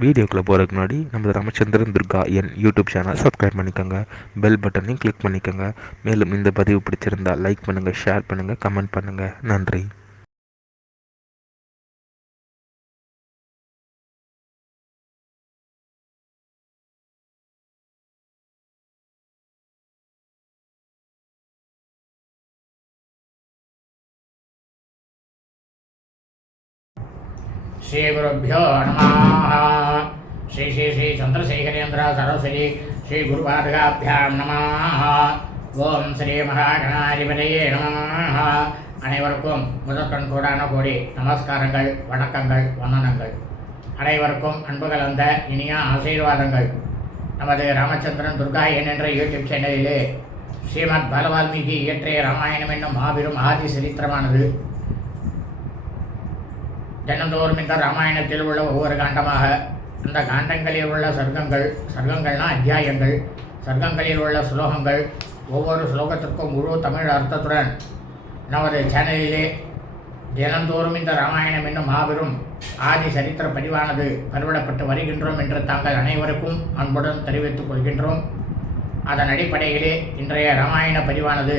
வீடியோக்குள்ளே போகிறதுக்கு முன்னாடி நம்ம ராமச்சந்திரன் துர்கா என் யூடியூப் சேனல் சப்ஸ்கிரைப் பண்ணிக்கோங்க, பெல் பட்டனையும் கிளிக் பண்ணிக்கோங்க. மேலும் இந்த பதிவு பிடிச்சிருந்தால் லைக் பண்ணுங்கள், ஷேர் பண்ணுங்கள், கமெண்ட் பண்ணுங்கள். நன்றி. श्री गुरुभ्यो नमः। श्री श्री श्री चंद्रशेखरेन्द्र सरस्वती श्री गुरुपादकाभ्यां नमः। ओम श्री महागणाधिपतये நமः. அனைவருக்கும் முதற்கண் கூடான கோடி நமஸ்காரங்கள், வணக்கங்கள், வந்தனங்கள். அனைவருக்கும் அன்பு கலந்த இனிய ஆசீர்வாதங்கள். நமது ராமச்சந்திரன் துர்கா என்ற யூடியூப் சேனலிலே ஸ்ரீமத் பாலவால்மீகி இயற்றிய ராமாயணம் என்னும் மாபெரும் ஆதி சரித்திரமானது தினந்தோறும் இந்த ராமாயணத்தில் உள்ள ஒவ்வொரு காண்டமாக அந்த காண்டங்களில் உள்ள சர்க்கங்கள்னா அத்தியாயங்கள், சர்க்கங்களில் உள்ள ஸ்லோகங்கள், ஒவ்வொரு ஸ்லோகத்திற்கும் முழு தமிழ் அர்த்தத்துடன் நமது சேனலிலே தினந்தோறும் இந்த ராமாயணம் என்னும் மாபெரும் ஆதி சரித்திர பதிவானது பதிவிடப்பட்டு வருகின்றோம் என்று தாங்கள் அனைவருக்கும் அன்புடன் தெரிவித்துக் கொள்கின்றோம். அதன் அடிப்படையிலே இன்றைய ராமாயண பதிவானது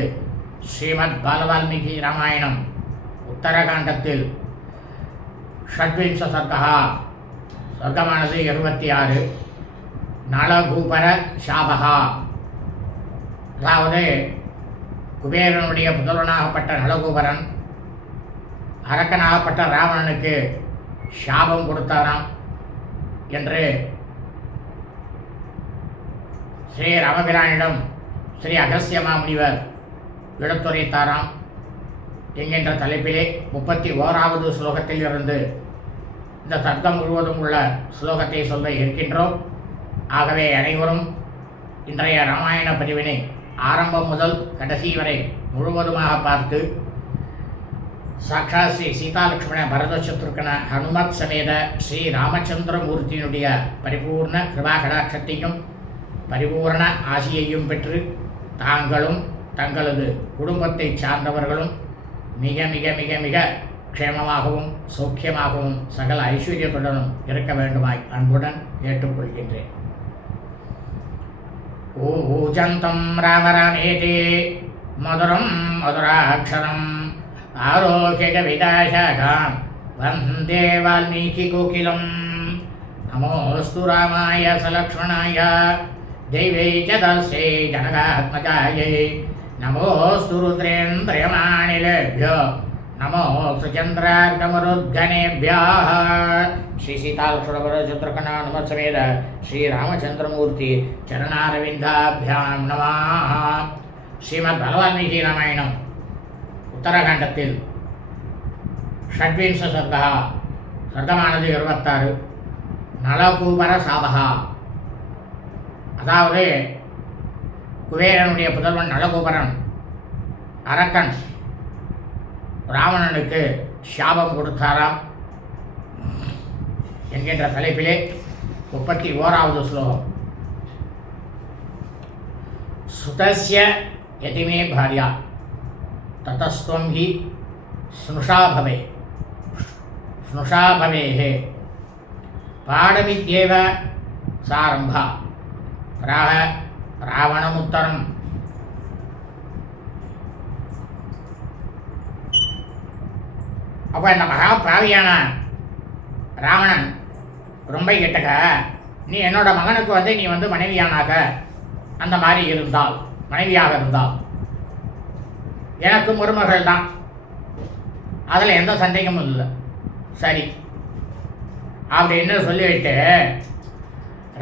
ஸ்ரீமத் பாலவால்மீகி ராமாயணம் உத்தரகாண்டத்தில் ஷட்விம்ச சர்க்கா, சர்க்கமானது 26. நலகூபர சாபகா, அதாவது குபேரனுடைய புதல்வனாகப்பட்ட நலகூபரன் அரக்கனாகப்பட்ட ராவணனுக்கு சாபம் கொடுத்தாராம் என்று ஸ்ரீ ராமபிரானிடம் ஸ்ரீ அகஸ்திய மாமுனிவர் எடுத்துரைத்தாராம் என்கின்ற தலைப்பிலே 31வது ஸ்லோகத்தில் இருந்து இந்த சர்க்கம் முழுவதும் உள்ள ஸ்லோகத்தை சொல்ல இருக்கின்றோம். ஆகவே அனைவரும் இன்றைய ராமாயண பதிவினை ஆரம்பம் முதல் கடைசி வரை முழுவதுமாக பார்த்து சாட்சாத் ஸ்ரீ சீதாலட்சுமண பரதசத்ருக்கன ஹனுமத் சமேத ஸ்ரீ ராமச்சந்திரமூர்த்தியினுடைய பரிபூர்ண கிருபா கடாட்சத்தையும் பரிபூர்ண ஆசியையும் பெற்று தாங்களும் தங்களது குடும்பத்தை சார்ந்தவர்களும் மிக மிக மிக மிக க்ஷேமமாகவும் சௌக்கியமாகவும் சகல ஐஸ்வர்யத்துடனும் இருக்க வேண்டுமாய் அன்புடன் கேட்டுக்கொள்கின்றேன். ஊஜந்தம் ராமராமேதி மதுரம் மதுராட்சரம் ஆரோக்கிய விதாசாகாம் வந்தே வால்மீகி கோகிலம். நமோஸ்து ராமாய சலக்ஷ்மணாய தெய்வை ச தஸ்யை ஜனகாத்மஜாயை. நமோஸ்து ருத்ரேந்திரியமானிலேभ्यो நமோ சுச்சந்திரார்கமருத்கணேभ्यः. ஸ்ரீ சீதாலக்ஷ்மணபரதசத்ருகன ஹனுமத் சமேத ஸ்ரீ ராமச்சந்திரமூர்த்தி சரணாரவிந்தாभ्याம் நமः. ஸ்ரீமத் பாலவால்மீகி ராமாயணம் உத்தரகாண்டத்தில் ஷட்விம்ச சர்க்கா, சர்க்கமானது 26. நலகூபர சாபகா, அதாவது குபேரனுடைய புதல்வன் நலகூபரன் அரக்கன் ராவணனுக்கு சாபம் கொடுத்தாராம் என்கின்ற தலைப்பிலே 31வது ஸ்லோகம். சுதஸ்ய யதிமே பாரியா ததஸ்துவம் ஹி ஸ்னுஷா பவேஹே பாடமித்யேவ சாரம்பா பிராக ராவணமுத்தரம். அப்போ இந்த மகா பாவியான ராவணன் ரொம்ப கெட்டக, நீ என்னோட மகனுக்கு நீ மனைவியானாக அந்த மாதிரி இருந்தால், மனைவியாக இருந்தால் எனக்கு மருமகள் தான், அதில் எந்த சந்தேகமும் இல்லை, சரி அப்படின்னு சொல்லிவிட்டு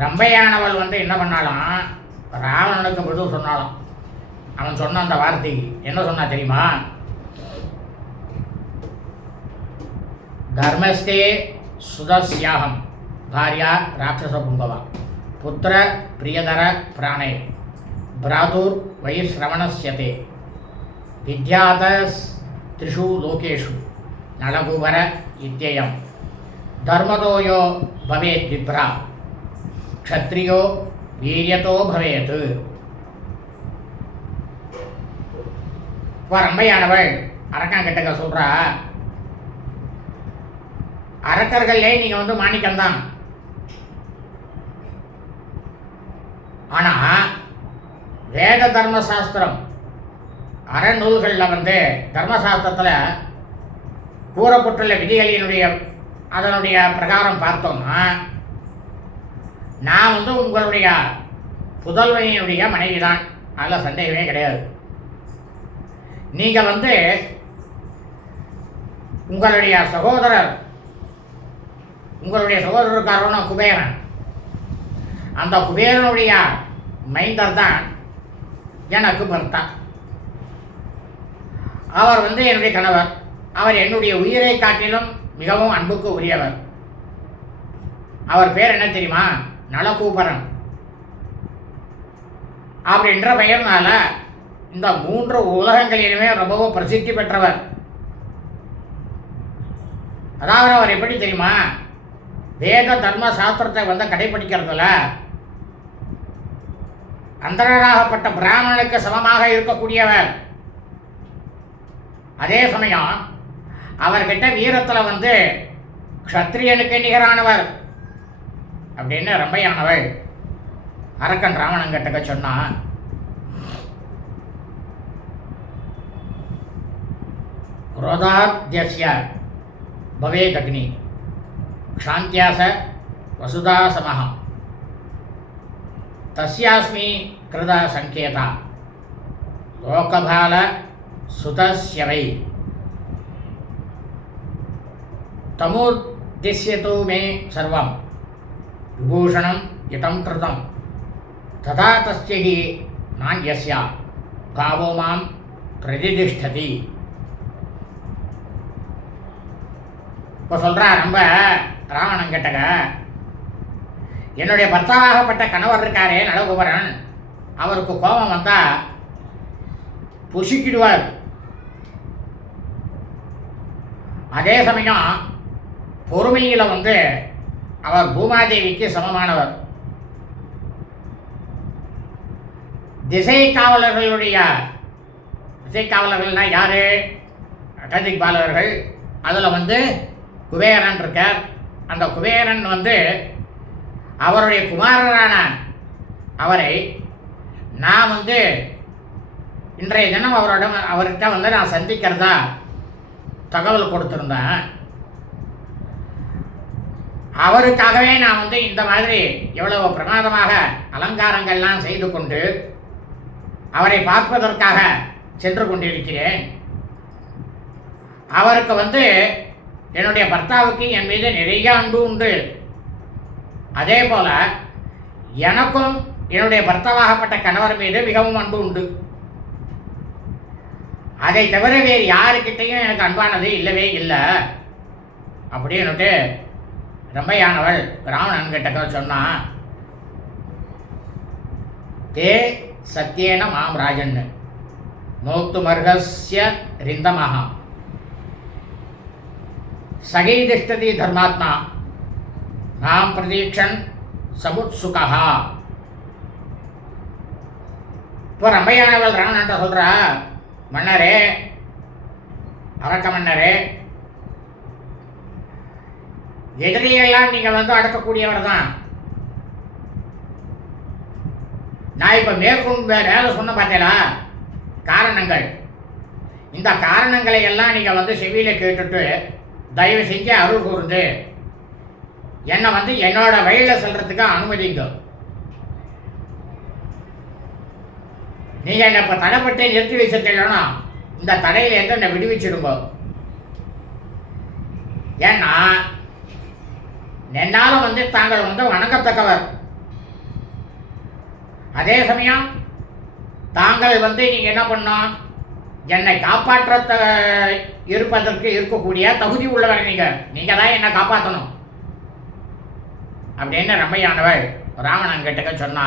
ரம்பையானவள் என்ன பண்ணாலும் ராவணனுக்கு பதில் சொன்னாலும். அவன் சொன்ன அந்த வார்த்தைக்கு என்ன சொன்னா தெரியுமா? தர்மஸ்தே சுதஸ்யாகம் பாரியா ராட்சச பும்பவா புத்திர பிரியதர பிராணே பிராதுர் வைஸ்ரவணஸ்யதே வித்யாதஸ் திரிஷு லோகேஷு நலகுபர இத்யயம் தர்மதோயோ பவேத் விப்ரா க்ஷத்ரியோ வீரியத்தோ பவேத். இப்போ ரம்பையானவள் அரக்காங்கிட்டக்க சொல்கிறா, அரக்கர்களே நீங்கள் மாணிக்கம்தான், ஆனால் வேத தர்மசாஸ்திரம் அறநூல்களில் வந்து தர்மசாஸ்திரத்தில் கூறப்பட்டுள்ள விதிகளினுடைய அதனுடைய பிரகாரம் பார்த்தோம்னா நான் வந்து உங்களுடைய புதல்வனினுடைய மனைவி தான், அதில் சந்தேகமே கிடையாது. நீங்கள் வந்து உங்களுடைய சகோதரருக்காரன குபேரன், அந்த குபேரனுடைய மைந்தர் தான் எனக்கு பர்த்தா. அவர் வந்து என்னுடைய கணவர். அவர் என்னுடைய உயிரை காட்டிலும் மிகவும் அன்புக்கு உரியவர். அவர் பேர் என்ன தெரியுமா? நலகூபரன் அப்படின்ற பெயர்னால இந்த 3 உலகங்களிலுமே ரொம்பவும் பிரசித்தி பெற்றவர். அதாவது அவர் எப்படி தெரியுமா? வேத தர்ம சாஸ்திரத்தை வந்து கடைபிடிக்கிறதுல அந்தரராகப்பட்ட பிராமணனுக்கு சமமாக இருக்கக்கூடியவர். அதே சமயம் அவர்கிட்ட வீரத்தில் வந்து க்ஷத்ரியனுக்கு நிகரானவர் அப்படின்னு ரம்பையானவள் அரக்கன் ராவணங்கிட்ட சொன்னா. क्रोधाद्यस्य भवेदग्नि क्षान्त्यास वसुधा समः तस्यास्मि कृत संकेता लोकभाल सुतस्य वै तमुद्दिश्यतु मे सर्वं विभूषणं यतं कृतं तथा तस्य हि नान्यस्य भावो मां प्रतिष्ठति. இப்போ சொல்கிறா நம்ம ராவணன் கிட்டக, என்னுடைய பர்த்தாவாகப்பட்ட கணவர் இருக்காரே நலகுபரன், அவருக்கு கோபம் வந்தால் புசிக்கிடுவார். அதே சமயம் பொறுமையில் வந்து அவர் பூமாதேவிக்கு சமமானவர். திசை காவலர்கள்னா யாரு? அட்டதிக் பாலகர்கள். அதில் வந்து குபேரன் இருக்கார். அந்த குபேரன் வந்து அவருடைய குமாரரான அவரை நான் வந்து இன்றைய தினம் அவர்கிட்ட வந்து நான் சந்திக்கிறதா தகவல் கொடுத்துருந்தேன். அவருக்காகவே நான் வந்து இந்த மாதிரி எவ்வளவு பிரமாதமாக அலங்காரங்கள்லாம் செய்து கொண்டு அவரை பார்ப்பதற்காக சென்று கொண்டிருக்கிறேன். அவருக்கு வந்து என்னுடைய பர்த்தாவுக்கு என் மீது நிறைய அன்பு உண்டு. அதே போல் எனக்கும் என்னுடைய பர்த்தாவாகப்பட்ட கணவர் மீது மிகவும் அன்பு உண்டு. அதை தவிர வேறு யாருக்கிட்டையும் எனக்கு அன்பானது இல்லவே இல்லை அப்படின்னுட்டு ரம்பையானவள் ராவணன் கிட்ட சொன்னான். தே சத்தியேன மாம் ராஜன் நோக்துமர்கஸ்ய ரிந்தமஹா சகைதிஷ்டதி தர்மாத்மா நாம் பிரதீக்ஷன் சமுத்சுகா. இப்போ ரம்பையானவள் ராவணன்ட்ட சொல்கிறா, மன்னரே, அரக்க மன்னரே, எதிரியெல்லாம் நீங்கள் வந்து அடக்கக்கூடியவர் தான். நான் இப்போ மேலே சொன்ன பார்த்தேலா காரணங்கள், இந்த காரணங்களை எல்லாம் நீங்கள் வந்து செவியில் கேட்டுட்டு தயவு செஞ்சு அருள் கூர்ந்து என்னை வந்து என்னோட வழியில் செல்றதுக்கு அனுமதிங்க. நீங்கள் என்னை இப்போ தடைப்பட்டு நிறுத்தி வச்சிருக்கீங்கன்னா இந்த தடையிலேருந்து என்னை விடுவிச்சிடுங்க. ஏன்னா என்னால் வந்து தாங்கள் வந்து வணங்கத்தக்கவர். அதே சமயம் தாங்கள் வந்து நீங்கள் என்ன பண்ணோம், என்னை காப்பாற்ற இருப்பதற்கு இருக்கக்கூடிய தகுதி உள்ளவர். நீங்கள் தான் என்னை காப்பாற்றணும் அப்படின்னு ரம்பையானவள் ராவணன் கிட்ட சொன்னா.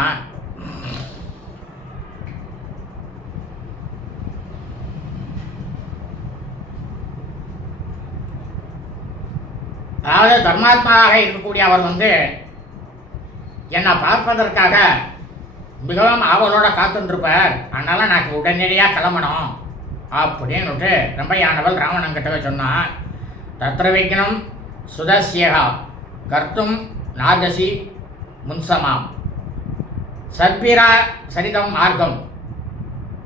அதாவது தர்மாத்மாவாக இருக்கக்கூடிய அவர் வந்து என்னை பார்ப்பதற்காக மிகவும் ஆவலோட காத்துருப்பார். அதனால் நான் உடனடியாக கிளம்பணும் அப்படின்னுட்டு ரம்பையானவள் ராவணன் கிட்ட சொன்னான். தத்ர விக்னம் சுதஸ்யா கர்த்தும் நாதசி முன்சமாம் சத்பீரா சரிதம் மார்க்கம்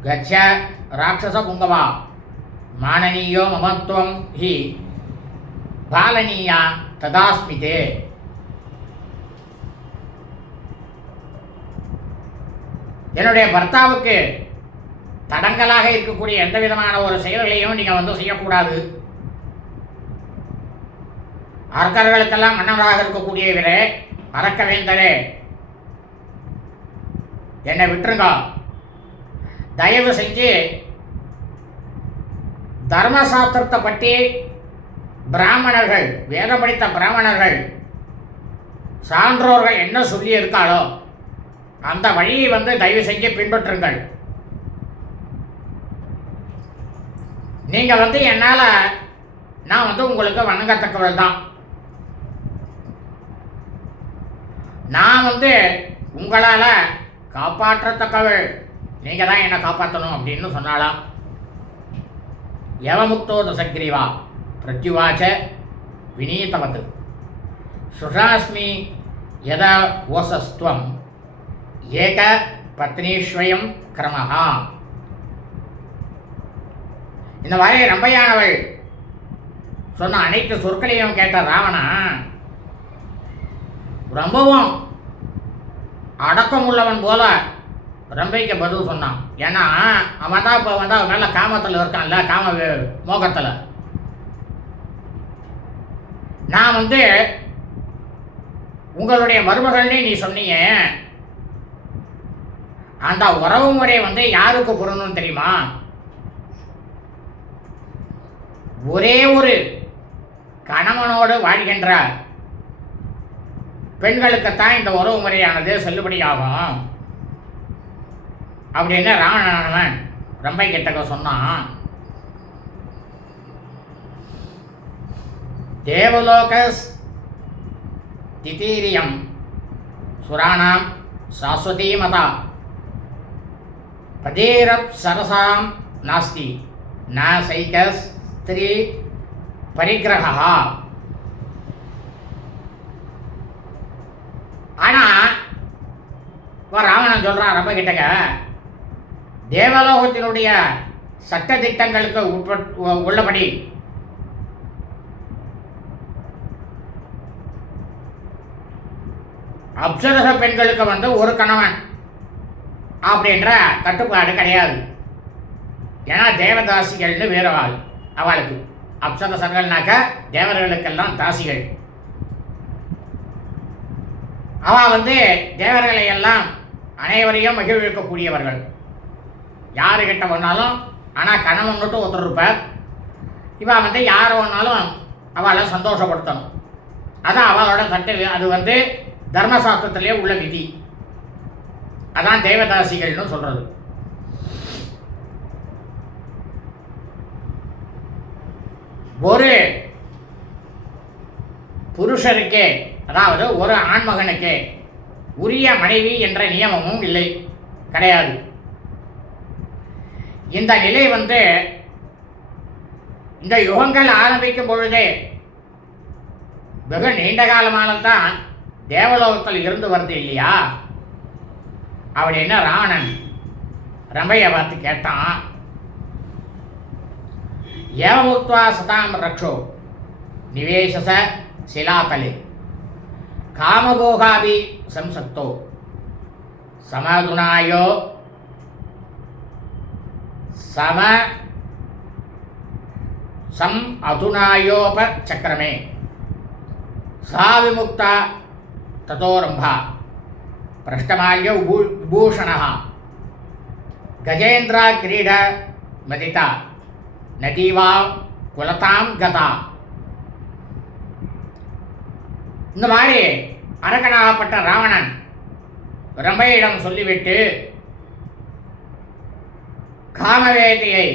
கச்ச ராட்சச புங்கவா மானனீயோ மமத்துவம் ஹி பாலனீயா ததாஸ்மிதே. என்னுடைய பர்த்தாவுக்கு தடங்கலாக இருக்கக்கூடிய எந்த விதமான ஒரு செயல்களையும் நீங்கள் செய்யக்கூடாது. அரக்கர்களுக்கெல்லாம் மன்னராக இருக்கக்கூடியவரே, அரக்க வேந்தரே, என்னை விட்டுருங்க. தயவு செஞ்சு தர்மசாஸ்திரத்தை பற்றி பிராமணர்கள், வேதம் படித்த பிராமணர்கள், சான்றோர்கள் என்ன சொல்லி இருக்காளோ அந்த வழியை தயவு செஞ்சு பின்பற்றுங்கள். நீங்கள் என்னால் நான் உங்களுக்கு வணங்கத்தக்கவள் தான். நான் உங்களால் காப்பாற்றத்தக்கவள், நீங்கள் தான் என்னை காப்பாற்றணும் அப்படின்னு சொன்னாலாம். யவமுக்தோ தசக்ரீவா பிரத்யுவாச்ச வினீதவத் சுஷாஸ்மி யத ஓசஸ்துவம் ஏக பத்னீஸ்வயம் கிரமஹா. இந்த மாதிரி ரம்பையானவள் சொன்ன அனைத்து சொற்களையும் கேட்ட ராவணா ரொம்பவும் அடக்கமுள்ளவன் போல ரம்பைக்கு பதில் சொன்னான். ஏன்னா அவன் தான் இப்போ அவன் மேலே காமத்தில் இருக்கான்ல, காம மோகத்தில். நான் உங்களுடைய மருமகள்னே நீ சொன்னீங்க, அந்த உறவு முறை யாருக்கு பொருந்தும் தெரியுமா? ஒரே ஒரு கணவனோடு வாழ்கின்ற பெண்களுக்குத்தான் இந்த உறவு முறையானது செல்லுபடியாகும் அப்படின்னு ராவணன் ரம்பை கிட்டக்க சொன்னான். தேவலோகஸ் திதீரியம் சுராணாம் சாஸ்வதி மதா பதேரப் சரசாம் நாஸ்தி ந சைகஸ் ஸ்திரீ பரிகிரகா. ஆனால் இப்போ ராவணன் சொல்கிறான் ரொம்ப கிட்டக்க, தேவலோகத்தினுடைய சட்ட திட்டங்களுக்கு உள்ளபடி அப்சரச பெண்களுக்கு ஒரு கணவன் அப்படின்ற கட்டுப்பாடு கிடையாது. ஏன்னா தேவதாசிகள்னு வேறு அவளுக்கு. அப்சரசர்கள்னாக்க தேவர்களுக்கெல்லாம் தாசிகள். அவள் தேவர்களை எல்லாம் அனைவரையும் மகிழ்விக்கக்கூடியவர்கள். யாருக்கிட்ட வேணாலும், ஆனால் கணவன் மட்டும் ஒருத்தர் இருப்பார். இவள் யாரை வேணாலும் அவளை சந்தோஷப்படுத்தணும். அதான் அவளோட சட்ட. அது தர்மசாஸ்திரத்திலே உள்ள விதி. அதான் தேவதாசிகள்னு சொல்கிறது. ஒரு புருஷருக்கே, அதாவது ஒரு ஆண்மகனுக்கே உரிய மனைவி என்ற நியமமும் இல்லை, கிடையாது. இந்த நிலை இந்த யுகங்கள் ஆரம்பிக்கும் பொழுதே வெகு நீண்ட காலமானதான் தேவலோகத்தில் இருந்து வருது இல்லையா அப்படின்னு ராவணன் ரம்பையை பார்த்து கேட்டான். ஏவமுக்த்வா சதாம் ரக்ஷோ நிவேசச சிலாதலே காமபோகாபி சம்சக்தோ சமதுனாயோ சம் அதுனாயோபச்சக்கிரமே சா விமுக்தா ததோரம்பா பிரஷ்டமால்ய விபூஷணः கஜேந்திர கிரீட மதிதா நதீவா குலதாம் கதா. இந்த மாதிரி அரக்கனாகப்பட்ட ராவணன் ரம்பையிடம் சொல்லிவிட்டு காமவேதையை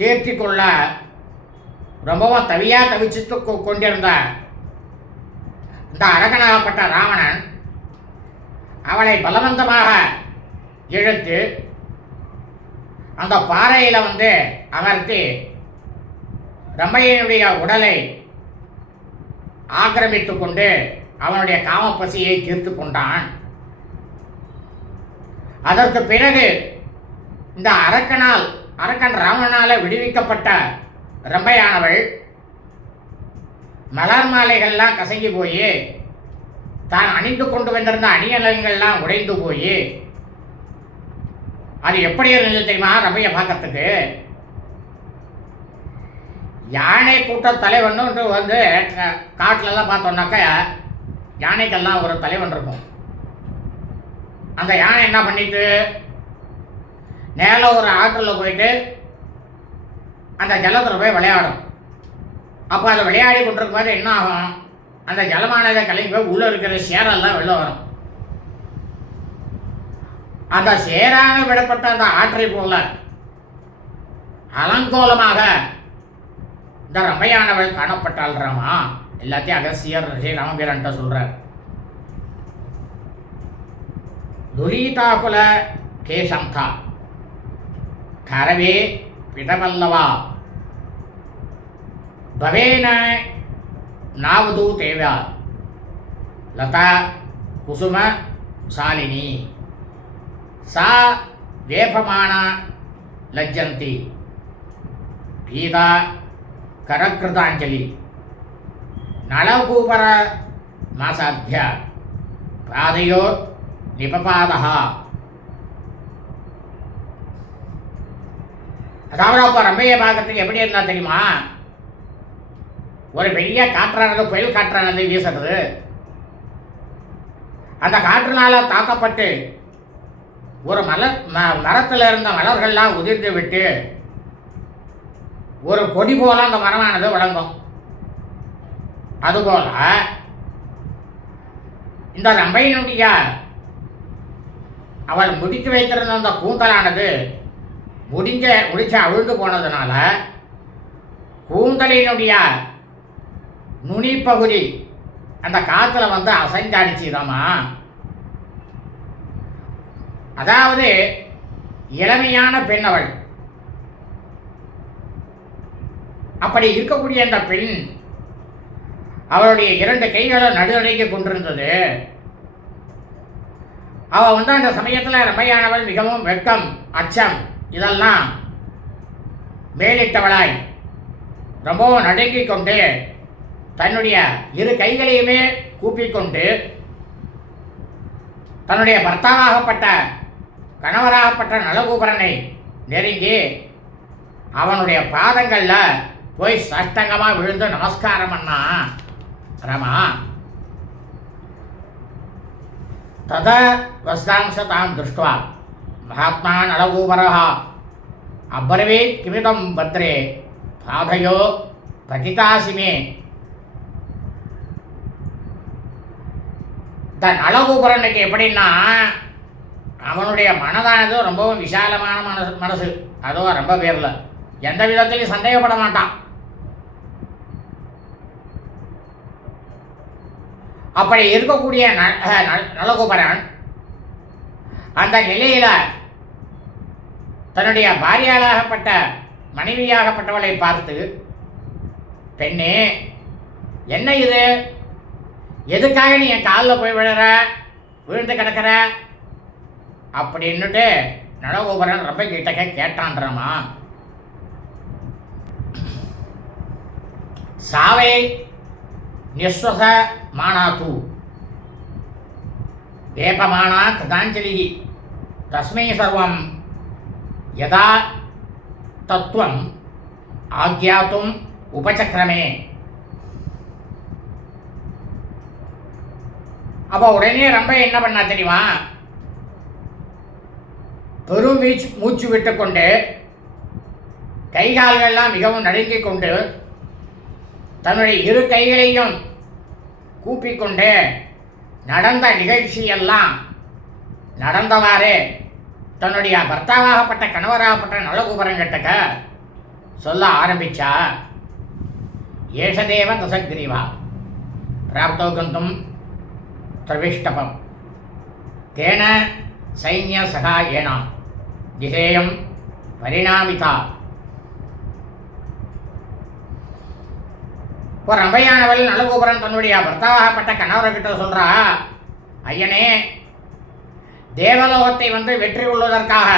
தேர்த்தி கொள்ள ரொம்பவும் தவிச்சித்து கொண்டிருந்த இந்த அரக்கனாகப்பட்ட ராவணன் அவளை பலவந்தமாக இழுத்து அந்த பாறையில் அமர்த்தி ரம்பையனுடைய உடலை ஆக்கிரமித்து கொண்டு அவனுடைய காமப்பசியை தீர்த்து கொண்டான். அதற்கு பிறகு இந்த அரக்கன் ராவணனால விடுவிக்கப்பட்ட ரம்பையானவள் மலர் மாலைகள்லாம் கசங்கி போய் தான் அணிந்து கொண்டு வந்திருந்த அணியலங்கள்லாம் உடைந்து போய் அது எப்படி இருந்தது தெரியுமா? ரம்பையை பார்க்கறதுக்கு யானை கூட்ட தலைவன் வந்து காட்டிலெல்லாம் பார்த்தோம்னாக்கா யானைக்கெல்லாம் ஒரு தலைவன் இருக்கும். அந்த யானை என்ன பண்ணிட்டு நேர ஒரு ஆற்றில் போயிட்டு அந்த ஜலத்தில் போய் விளையாடும். அப்போ அதை விளையாடி கொண்டிருக்கும் போது என்ன ஆகும்? அந்த ஜலமானதை கலங்கி போய் உள்ளே இருக்கிற சேரெல்லாம் வெளில வரும். அந்த சேரான விடப்பட்ட அந்த ஆற்றை போல அலங்கோலமாக இந்த ரம்பையானவள் காணப்பட்டாள். ராமா எல்லாத்தையும் அகசியர் ராமபீரன்ட்ட சொல்றார். துலீதாகுல கேசந்தா கரவே பிடபல்லவா பவேன நாவது தேவா லதா குசும சாலினி சா வேபமானா லஜ்ஜந்தி பீதா கரக்கிருதாஞ்சலி நலகூபர மாசாத்திய பாதையோ நிபபாதா. அதாவது அப்போ ரம்பையை பார்க்கறதுக்கு எப்படி இருந்தா தெரியுமா? ஒரு பெரிய காற்றானது, புயல் காற்றானது வீசுறது. அந்த காற்றினால தாக்கப்பட்டு ஒரு மரத்தில் இருந்த மலர்கள்லாம் உதிர்ந்து விட்டு ஒரு கொடி போல அந்த மரமானது விளங்கும். அதுபோல இந்த ரம்பையினுடைய அவள் முடித்து வைத்திருந்த அந்த கூந்தலானது முடிச்சு அவிழ்ந்து போனதுனால கூந்தலினுடைய நுனிப்பகுதி அந்த காற்றுல வந்து அசைஞ்சாடிச்சுதாமா. அதாவது இளமையான பெண் அவள். அப்படி இருக்கக்கூடிய அந்த பெண் அவளுடைய 2 கைகளை நடுநடுங்கி கொண்டிருந்தது. அவள் வந்து அந்த சமயத்தில் ரம்பையானவள் மிகவும் வெட்கம், அச்சம் இதெல்லாம் மேலிட்டவளாய் ரொம்பவும் நடுங்கி கொண்டு தன்னுடைய 2 கைகளையுமே கூப்பிக்கொண்டு தன்னுடைய பர்த்தாவாகப்பட்ட கணவராகப்பட்ட நலகூபரனை நெருங்கி அவனுடைய பாதங்களில் போய் சஷ்டங்கமாக விழுந்து நமஸ்காரம் பண்ணா. ரமா தத வஸ்தாம்சதாம் திருஷ்டுவா மகாத்மா நலகூபரः அப்ரவீத் கிமிதம் பத்ரே பாதையோ பதிதாசிமே. இந்த நலகூபரனுக்கு எப்படின்னா அவனுடைய மனதானது ரொம்பவும் விசாலமான மனசு. அதுவும் ரொம்ப பேரில் எந்த விதத்திலையும் சந்தேகப்பட மாட்டான். அப்படி இருக்கக்கூடிய நலகூபரன் அந்த நிலையில தன்னுடைய பாரியாளாகப்பட்ட மனைவியாகப்பட்டவளை பார்த்து, பெண்ணே என்ன இது, எதுக்காக நீ என் காலில் போய் விழுந்து கிடக்கிற அப்படின்னுட்டு நலகூபரன் ரொம்ப கிட்டக்க கேட்டான்றமா. சாவை நிஸ்வச மானாத்து வேபமானா கிருதாஞ்சலி தஸ்மை சர்வம் யதா தத்துவம் ஆக்யாத்தும் உபசக்கிரமே. அப்போ உடனே ரொம்ப என்ன பண்ணா தெரியுமா? பெரும் மூச்சு விட்டு கொண்டு கைகால்கள்லாம் மிகவும் நடுங்கிக் கொண்டு தன்னுடைய 2 கைகளையும் கூப்பிக்கொண்டு நடந்த நிகழ்ச்சியெல்லாம் நடந்தவாறு தன்னுடைய பர்த்தாவாகப்பட்ட கணவராகப்பட்ட நலகூபரங்கிட்டக்க சொல்ல ஆரம்பிச்சா. ஏஷதேவ தசக்ரீவா பிராப்தோ கந்தும் பிரவிஷ்டபம் தேன சைன்ய சகாயேனா திசேயம் பரிணாமிதா. ஒரு ரம்பையானவள் நலகூபரன் தன்னுடைய பர்த்தாவாகப்பட்ட கணவர்கிட்ட சொல்றா, ஐயனே தேவலோகத்தை வெற்றி கொள்வதற்காக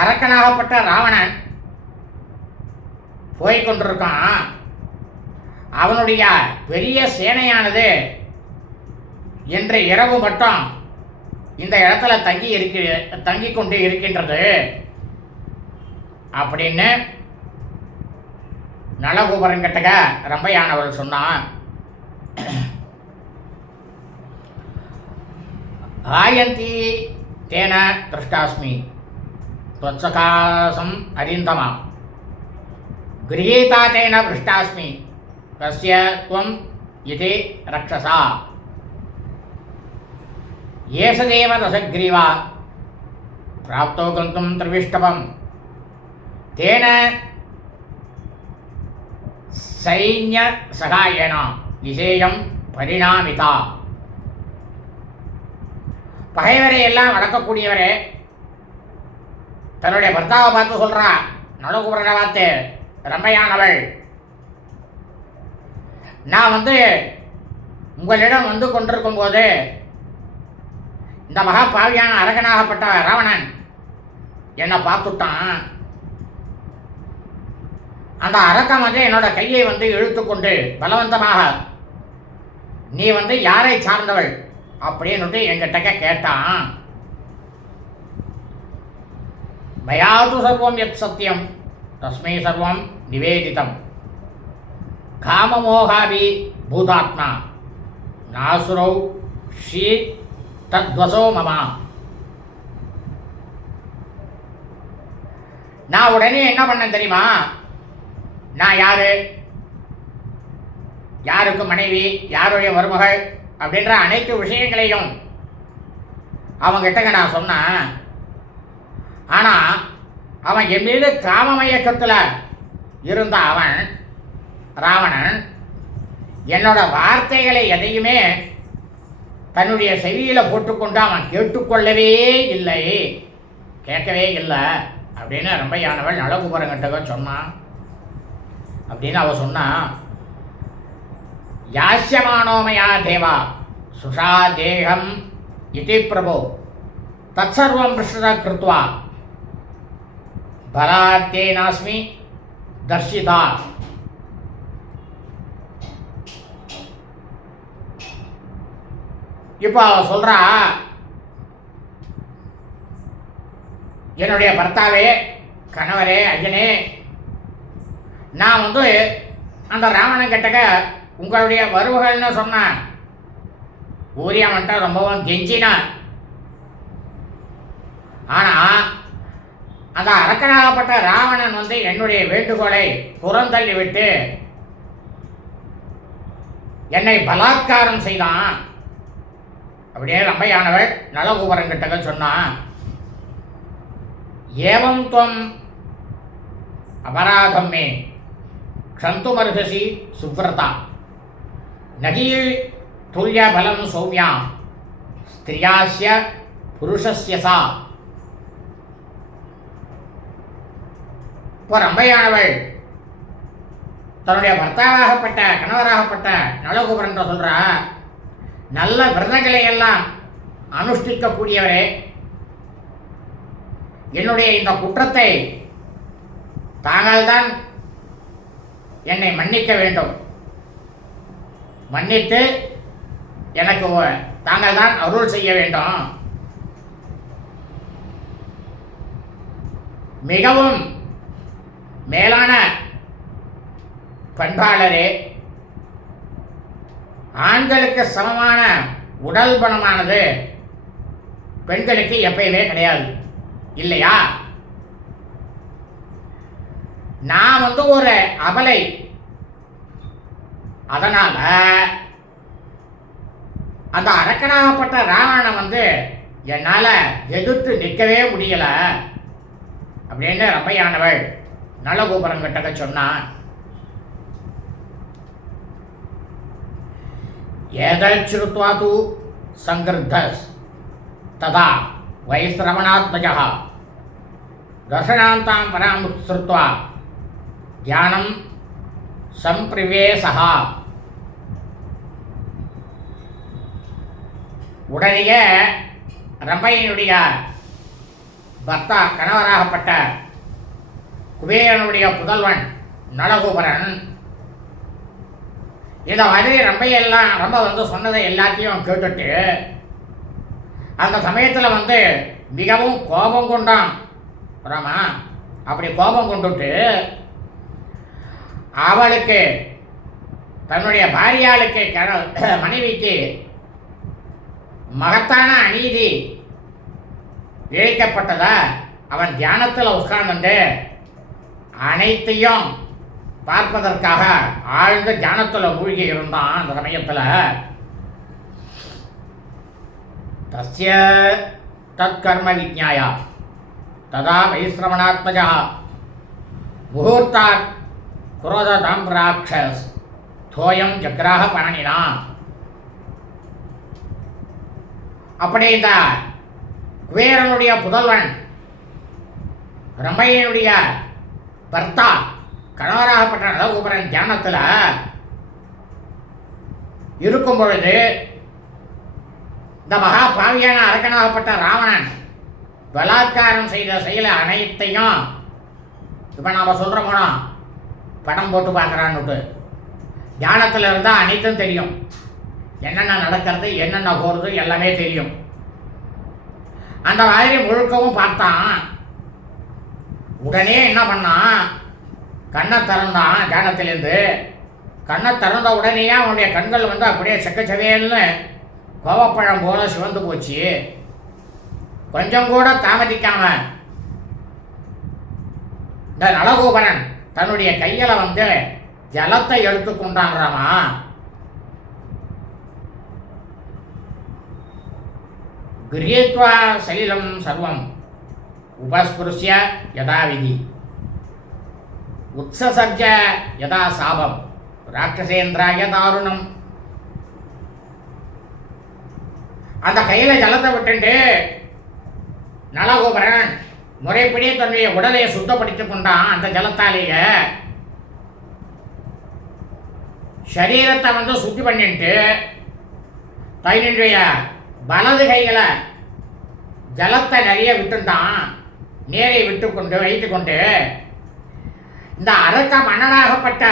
அரக்கனாகப்பட்ட ராவணன் போய்கொண்டிருக்கான். அவனுடைய பெரிய சேனையானது இன்று இரவு மட்டும் இந்த இடத்துல தங்கி கொண்டு இருக்கின்றது அப்படின்னு நலகோபுரங்கிட்ட ரம்பையானவள் சொன்னான். ஆயந்தி தேன திருஷ்டாஸ்மி त्वत्सकासम् अरिन्दमा गृहीता तेन पृष्टास्मि कस्य त्वम् इति रक्षसा एष देव दशग्रीवा प्राप्तो गन्तुं त्रिविष्टपं तेन सैन्यसहायेन निषेयं परिणामिता. பகைவரை எல்லாம் அடக்கக்கூடியவரே, தன்னுடைய பர்த்தாவை பார்த்து சொல்றா. நலகுபரனை பார்த்து ரம்பையானவள், நான் உங்களிடம் கொண்டிருக்கும் போது இந்த மகா பாவியான அரகனாகப்பட்ட ராவணன் என்னை பார்த்துட்டான். அந்த அரக்கன் என்னோட கையை இழுத்துக்கொண்டு பலவந்தமாக நீ யாரை சார்ந்தவள் அப்படின்னு என்கிட்ட கேட்டான். மயாது சர்வம் யத் சத்தியம் தஸ்மை சர்வம் நிவேதிதம் காமமோகாபி பூதாத்மா நாசுரௌ ஸ்ரீ தத்வசோ மமா. நான் உடனே என்ன பண்ணேன் தெரியுமா? நான் யாரு, யாருக்கு மனைவி, யாருடைய மருமகள் அப்படின்ற அனைத்து விஷயங்களையும் அவங்கிட்ட நான் சொன்னேன். ஆனால் அவன் என் மீது காமமயக்கத்தில் இருந்த அவன் ராவணன் என்னோட வார்த்தைகளை எதையுமே தன்னுடைய செவியில் போட்டுக்கொண்டு அவன் கேட்டுக்கொள்ளவே இல்லை, கேட்கவே இல்லை அப்படின்னு ரம்பையானவள் நலகுபரங்கிட்ட சொன்னான். அப்படின்னு அவ சொன்னான். யாஸ்யமானோமயா தேவா சுஷா தேகம் இதி பிரபோ தற்சர்வம் பிருஷ்ட கிருத்வா பராத்தேனாஸ்மி தர்ஷிதா. இப்போ சொல்றா, என்னுடைய பர்த்தாவே, கணவரே, ஐயனே, நான் அந்த ராவணன் கிட்டக்க உங்களுடைய வருவகள்னு சொன்னேன். ஊரியா மட்டும் ரொம்பவும் கெஞ்சினான். ஆனால் அந்த அரக்கனாகப்பட்ட ராவணன் என்னுடைய வேண்டுகோளை புறந்தள்ளி விட்டு என்னை பலாத்காரம் செய்தான். அப்படியே ரம்பையானவள் நலகூபரங்கிட்ட சொன்னான். ஏவம் துவம் அபராதம் மே க்ஷந்துமர்ஹசி சுவ்ரதா நகி துல்ய பலம் சௌமியா ஸ்திரியாஸ்ய புருஷஸ்ய சா. இப்போ ரம்பையானவள் தன்னுடைய பர்த்தாவாகப்பட்ட கணவராகப்பட்ட நலகோபுரன் சொல்றா, நல்ல விரதங்களை எல்லாம் அனுஷ்டிக்கக்கூடியவரே, என்னுடைய இந்த குற்றத்தை தாங்கள் தான் என்னை மன்னிக்க வேண்டும். மன்னித்து எனக்கு தாங்கள் தான் அருள் செய்ய வேண்டும். மிகவும் மேலான பண்பாளரே, ஆண்களுக்கு சமமான உடல் பலமானது பெண்களுக்கு எப்பயுமே கிடையாது இல்லையா? நான் ஒரு அபலை, அதனால அந்த அரக்கனாகப்பட்ட ராவணனை என்னால எதிர்த்து நிற்கவே முடியல அப்படின்னு ரம்பையானவள் நலகோபுரங்கிட்ட சொன்னான். ஏதச்சுருத்வா தூ சங்கிருத்தஸ் ததா வைஸ்ரவணாத்மஜः தர்ஷனாந்தாம் பராம் ஸ்ருத்வா தியானம் சம்பிரிவேசஹா. உடனே ரம்பையினுடைய பர்த்தா கணவராகப்பட்ட குபேரனுடைய புதல்வன் நளகோபரன் இந்த மாதிரி ரொம்ப வந்து சொன்னதை எல்லாத்தையும் கேட்டுட்டு அந்த சமயத்தில் மிகவும் கோபம் கொண்டான் ராமா. அப்படி கோபம் கொண்டுட்டு அவளுக்கு தன்னுடைய பாரியாளுக்கு மனைவிக்கு மகத்தான அநீதி இழைக்கப்பட்டதா அவன் தியானத்தில் உட்கார்ந்துட்டு அனைத்தையும் பார்ப்பதற்காக ஆழ்ந்த தியானத்தில் மூழ்கி இருந்தான். அந்த சமயத்தில் தஸ்ய தற்கர்ம விஜ்ஞாயா ததா வைஸ்ரவணாத்மஜா முகூர்த்தாத் குரோததாம் ராட்சஸ் தோயம் ஜக்ராக பணனினா. அப்படி இந்த குபேரனுடைய புதல்வன் ரம்பையனுடைய பர்த்தா கணவராகப்பட்ட நளகோபரன் தியானத்தில் இருக்கும் பொழுது இந்த மகா பாவியான அரக்கனாகப்பட்ட ராவணன் பலாத்காரம் செய்த செயலை அனைத்தையும் இப்போ நாம் சொல்கிறோமோனா படம் போட்டு பார்க்குறான்னுட்டு தியானத்தில் இருந்தால் அனைத்தும் தெரியும். என்னென்ன நடக்கிறது, என்னென்ன போகிறது எல்லாமே தெரியும். அந்த மாதிரி முழுக்கவும் பார்த்தான். உடனே என்ன பண்ணான், கண்ணை திறந்தான். தியானத்திலேருந்து கண்ணை திறந்த உடனேயே அவனுடைய கண்கள் அப்படியே செக்கச்சவேல்னு கோவப்பழம் போல சிவந்து போச்சு. கொஞ்சம் கூட தாமதிக்காம இந்த நளகோபரன் தன்னுடைய கையில ஜலத்தை எடுத்துக்கொண்டான்றாமா. கிரியத்வா சலிலம் சர்வம் உபஸ்புருஷ்ய யதாவிதி உத்சசர்ஜ யதா சாபம் ராட்சசேந்திராய தாருணம். அந்த கையில ஜலத்தை விட்டுண்டு நளகோபரன் முறைப்படி தன்னுடைய உடலை சுத்தப்படுத்திக் கொண்டான். அந்த ஜலத்தாலேயே சரீரத்தை சுத்தி பண்ணிட்டு தன்னுடைய வலது கைகளை ஜலத்தை நிறைய விட்டுட்டான். நேரை வைத்துக்கொண்டு இந்த அரக்க மன்னனாகப்பட்ட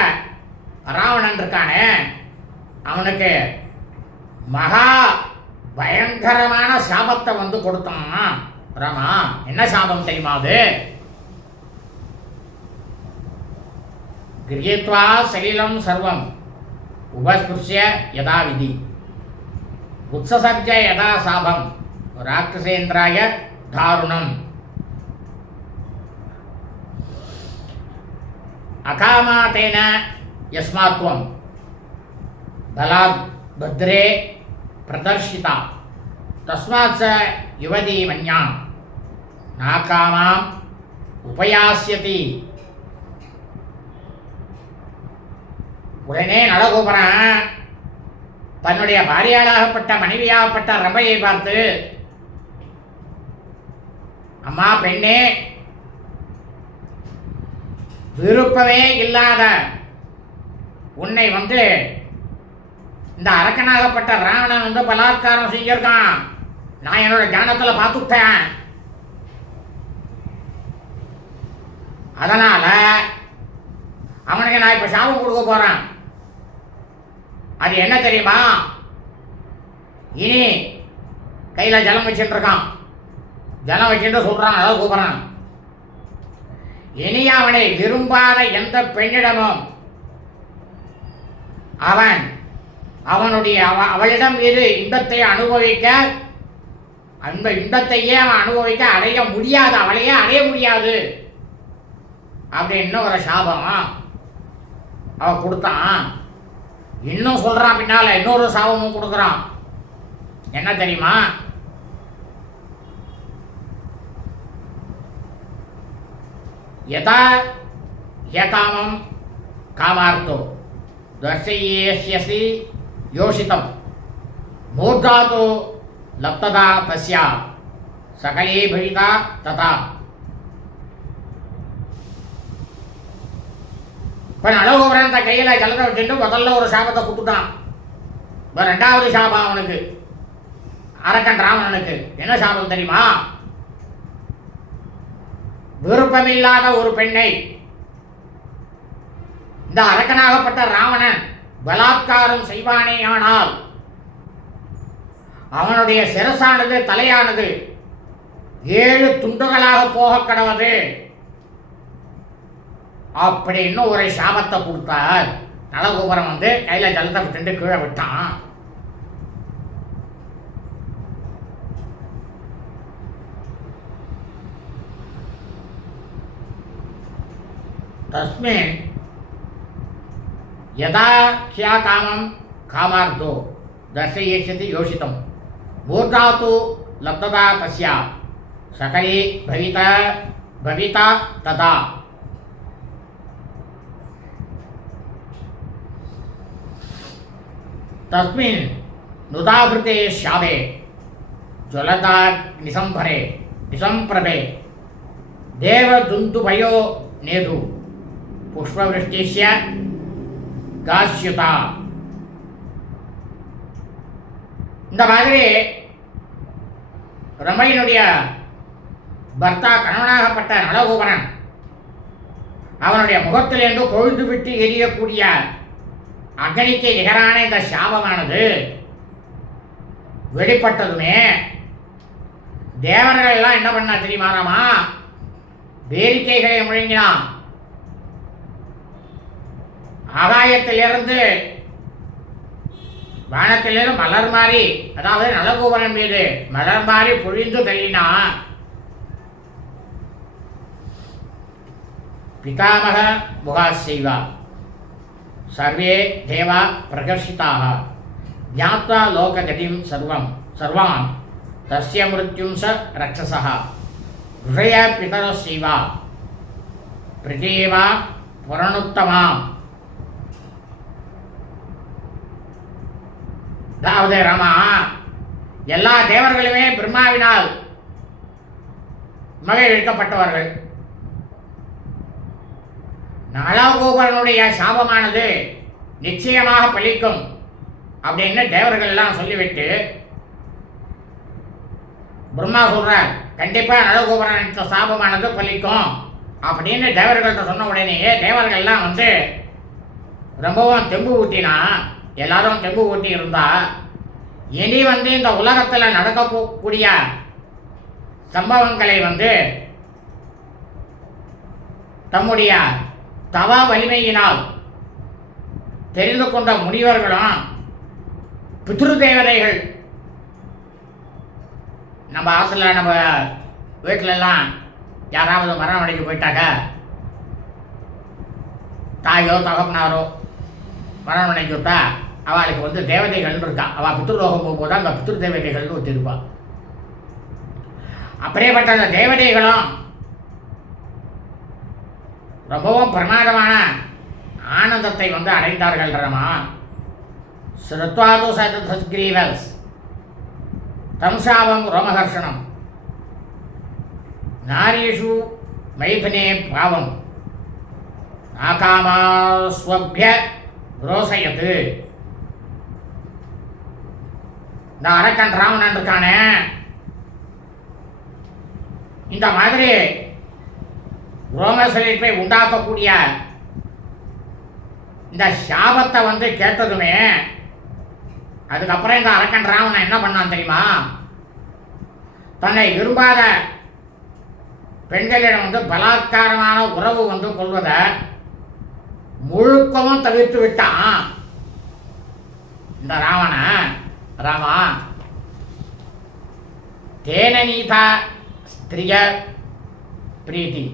ராவணன் இருக்கானே அவனுக்கு மகா பயங்கரமான சாபத்தை கொடுத்தான். ராமா, என்ன சாபம் தெரியுமா? அது கிரியத்வா சலிலம் சர்வம் உபஸ்புருஷ்ய யதா விதி உத்சசர்ஜ யதா சாபம் ராட்சசேந்திராய தாருணம். அகாமாதேன யஸ்மாத்வம் பலாத் பத்ரே பிரதர்ஷிதா தஸ்மாத் ச யுவதி மன்யா நாகாமாம் உபயாஸ்யதி. உடனே நளகோபரன் தன்னுடைய பாரியாளாகப்பட்ட மனைவியாகப்பட்ட ரம்பையை பார்த்து, அம்மா பெண்ணே, விருப்பமே இல்லாத உன்னை இந்த அரக்கனாகப்பட்ட ராவணன் பலாத்காரம் செஞ்சிருக்கான். நான் என்னோட ஞானத்தில் பார்த்துட்டேன். அதனால அவனுக்கு நான் இப்ப சாபம் கொடுக்க போறேன். அது என்ன தெரியுமா? இனி கையில ஜலம் வச்சுட்டு இருக்கான். ஜலம் வச்சுட்டு சொல்றான், அதாவது கூப்பிடுறான், இனி அவனை விரும்பாத எந்த பெண்ணிடமும் அவளிடம் மீது இன்பத்தை அனுபவிக்க, அந்த இன்பத்தையே அவன் அனுபவிக்க அடைய முடியாது, அவளையே அடைய முடியாது அப்படின்னு ஒரு சாபம் அவன் கொடுத்தான். இன்னும் சொல்றான், பின்னால இன்னொரு சாபமும் கொடுக்குறான். என்ன தெரியுமா? யதா யகாமம் காமார்த்தோ தர்சயேஷ்யசி யோஷிதம் மூர்தாதோ லப்ததா தஸ்யா சகலே பவிதா ததா. இப்போ நளகோபரன் அந்த கையில் ஜலத்தை வச்சுட்டு முதல்ல ஒரு சாபத்தை கொடுத்துட்டான். இப்போ ரெண்டாவது சாபம் அவனுக்கு. அரக்கன் ராவணனுக்கு என்ன சாபம் தெரியுமா? விருப்பமில்லாத ஒரு பெண்ணை இந்த அரக்கனாகப்பட்ட ராவணன் பலாத்காரம் செய்வானேயானால் அவனுடைய சிரசானது தலையானது 7 துண்டுகளாக போக கடவது அப்படின்னு ஒரு சாபத்தை கொடுத்தார். நலகோபுரம் வந்து கையில ஜலத்தை விட்டு கீழே விட்டான். தஸ்மின் யதா க்யா காமம் காமார்த்தோ தர்சயிஷ்யதி யோசிதம் மூர்த்தா து லப்ததா தஸ்யா சகரி பவிதா ததா. தஸ்மின் நுதாவிருத்தே ஷாவே ஜ்வலதா நிசம்பிரபே தேவதுந்துபயோ நேது புஷ்பவிருஷ்டிஸ்ய காஸ்யுதா. இந்த மாதிரி ரமையினுடைய பர்த்தா கணவனாகப்பட்ட நலகோபரன் அவனுடைய முகத்திலிருந்து கொழுந்து விட்டு எரியக்கூடிய அக்னிக்கு நிகரான இந்த சாபமானது வெளிப்பட்டதுமே தேவர்கள் எல்லாம் என்ன பண்ணா தெரியுமாறாமா? வேடிக்கைகளை முழங்கினான். ஆகாயத்திலிருந்து வானத்திலிருந்து மலர் மாறி, அதாவது நலகோபரன் மீது மலர் மாறி பொழிந்து தள்ளினான். பிதாமக முகாசைவா சர்வே தேவா பிரகர்ஷிதாக ஞாத்வா லோககதிம் சர்வாம் தஸ்ய மிருத்யும் ச ரக்ஷசः ருஷய பிதரஸ்யைவா பிரதேவா புரணுத்தமாம். அதாவது ராமா, எல்லா தேவர்களுமே பிரம்மாவினால் மகிழ்விக்கப்பட்டவர்கள். நலகோபரனுடைய சாபமானது நிச்சயமாக பலிக்கும் அப்படின்னு தேவர்கள் எல்லாம் சொல்லிவிட்டு பிரம்மா சொல்றார், கண்டிப்பா நலகோபரன் சாபமானது பலிக்கும் அப்படின்னு தேவர்கள்ட்ட சொன்ன உடனேயே தேவர்கள்லாம் வந்து ரொம்பவும் தெம்பு ஊட்டினா, எல்லாரும் தெம்பு ஊட்டி இருந்தா இனி வந்து இந்த உலகத்தில் நடக்கக்கூடிய சம்பவங்களை வந்து தம்முடைய தவ வலிமையினால் தெரிந்து கொண்ட முனிவர்களும் பித்ரு தேவதைகள், நம்ம ஆற்றுல நம்ம வீட்டிலெல்லாம் யாராவது மரணம் அடைக்க போயிட்டாக்க தாயோ தகப்பனாரோ மரணம் அடைஞ்சு விட்டா அவளுக்கு வந்து தேவதைகள்னு இருக்கா. அவள் பித்ருலோகம் போகும்போது அந்த பித்ரு தேவதைகள்னு ஒத்திருப்பாள். அப்படியேப்பட்ட அந்த தேவதைகளும் ரொம்பவும் பிரமாதமான ஆனந்தத்தை வந்து அடைந்தார்கள். ஸ்ருத்வாது சத்கிரீவஸ் தம்சாவம் ரோமஹர்ஷனம் நாரீஷு மைதுனே பாவம் ஆகாமாஸ்வப்ய ரோசயத்து. இந்த அரக்கன் ராவணன் இருக்கானே, இந்த மாதிரி ரோமசலிப்பை உண்டாக்கக்கூடிய இந்த சாபத்தை வந்து கேட்டதுமே அதுக்கப்புறம் இந்த அரக்கன் ராவணன் என்ன பண்ணான் தெரியுமா? தன்னை விரும்பாத பெண்களிடம் வந்து பலாத்காரமான உறவு வந்து கொள்வதை முழுக்கவும் தவிர்த்து விட்டான் இந்த ராமா. தேன நீதா ஸ்திரிய பிரீதி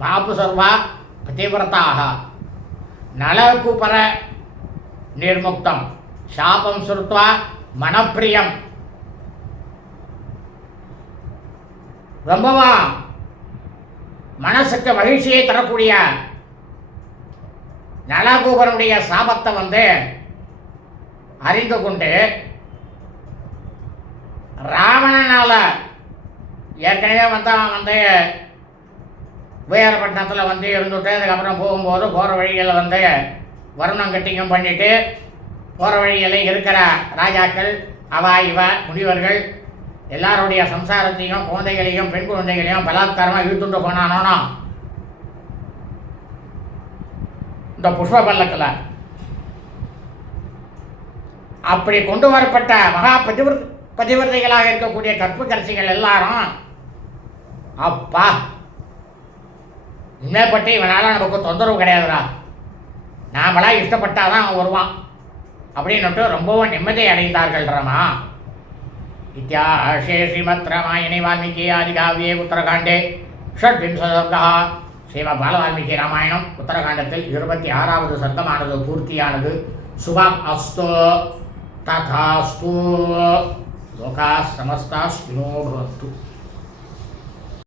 பாபு சர்வா பதிவிரதாக நலகுபர நிர்முக்தம் சாபம் சுருத்வா மனப்பிரியம். ரொம்பவா மனசுக்கு மகிழ்ச்சியை தரக்கூடிய நலகூபனுடைய சாபத்தை வந்து அறிந்து கொண்டு ராவணனால ஏற்கனவே வந்து உயரப்பட்டினத்தில் வந்து இருந்துட்டு அதுக்கப்புறம் போகும்போது போகிற வழிகளில் வந்து வருணம் கட்டிங்கும் பண்ணிட்டு போகிற வழிகளில் இருக்கிற ராஜாக்கள் அவ இவ முனிவர்கள் எல்லாருடைய சம்சாரத்தையும் குழந்தைகளையும் பெண் குழந்தைகளையும் பலாத்காரமாக இழுத்துட்டு போனானோனா இந்த புஷ்ப பல்லக்கில் அப்படி கொண்டு வரப்பட்ட மகா பதிவிரதைகளாக இருக்கக்கூடிய கற்புக்கரசிகள் எல்லாரும் அப்பா இனிமேப்பட்டு இவனால் நமக்கு தொந்தரவு கிடையாதுடா, நாமளா இஷ்டப்பட்டாதான் அவன் வருவான் அப்படின்னுட்டு ரொம்பவும் நிம்மதி அடைந்தார்கள். ரமா இத்தியாசே ஸ்ரீமத் ராமாயணே வால்மீகி ஆதிகாவியே உத்தரகாண்டே ஷட்விம்சர்கா. ஸ்ரீமத் பால வால்மீகி ராமாயணம் உத்தரகாண்டத்தில் 26வது சர்க்கமானது பூர்த்தியானது. சுபம் அஸ்து ததாஸ்து. லோகா சமஸ்தா ஸ்வினோ பவந்து.